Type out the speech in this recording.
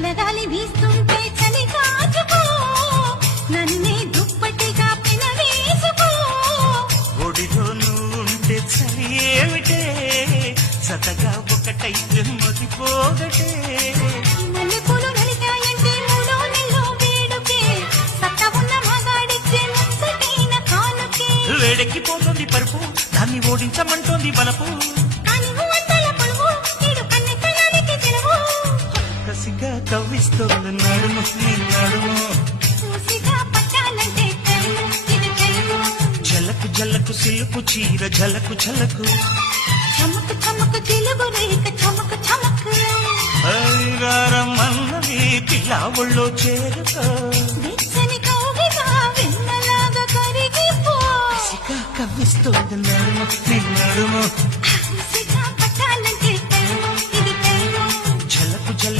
చల్లగాలి వీస్తుంటే చలి కాచుకో నన్నే దుప్పటిగా పెనవేసుకో ఒడిలో నువ్వుంటే చలి ఏమిటే సతగా ఒకటైతే మతిపోగటే మల్లెపూలు నలిగాయంటే మూడో నెలలో వేడుకే సత్త ఉన్న మగాడిచ్చే ముచ్చటైన కానుకే వేడెక్కిపోతుంది పరుపు దాన్ని ఓడించమంటోంది బలపు కానీ వందల పొడుగు ఈడు కన్నెత్తనానికి పిలువు కసిగా కవ్విస్తోంది నడుము నీ నడుము చూసిగా పట్టాలంటే తరుము ఇది తెలుగు జలకు జలకు సిలుకు చీర జలకు జలకు చమకు చమకు తెలుగు రేఖ చమకు చమకు అన్నది పిల్ల ఒళ్ళో చేరుకో వెచ్చని కౌగిట వెన్నలాగా కరిగిపో కసిగా కవ్విస్తోంది నడుము నీ నడుము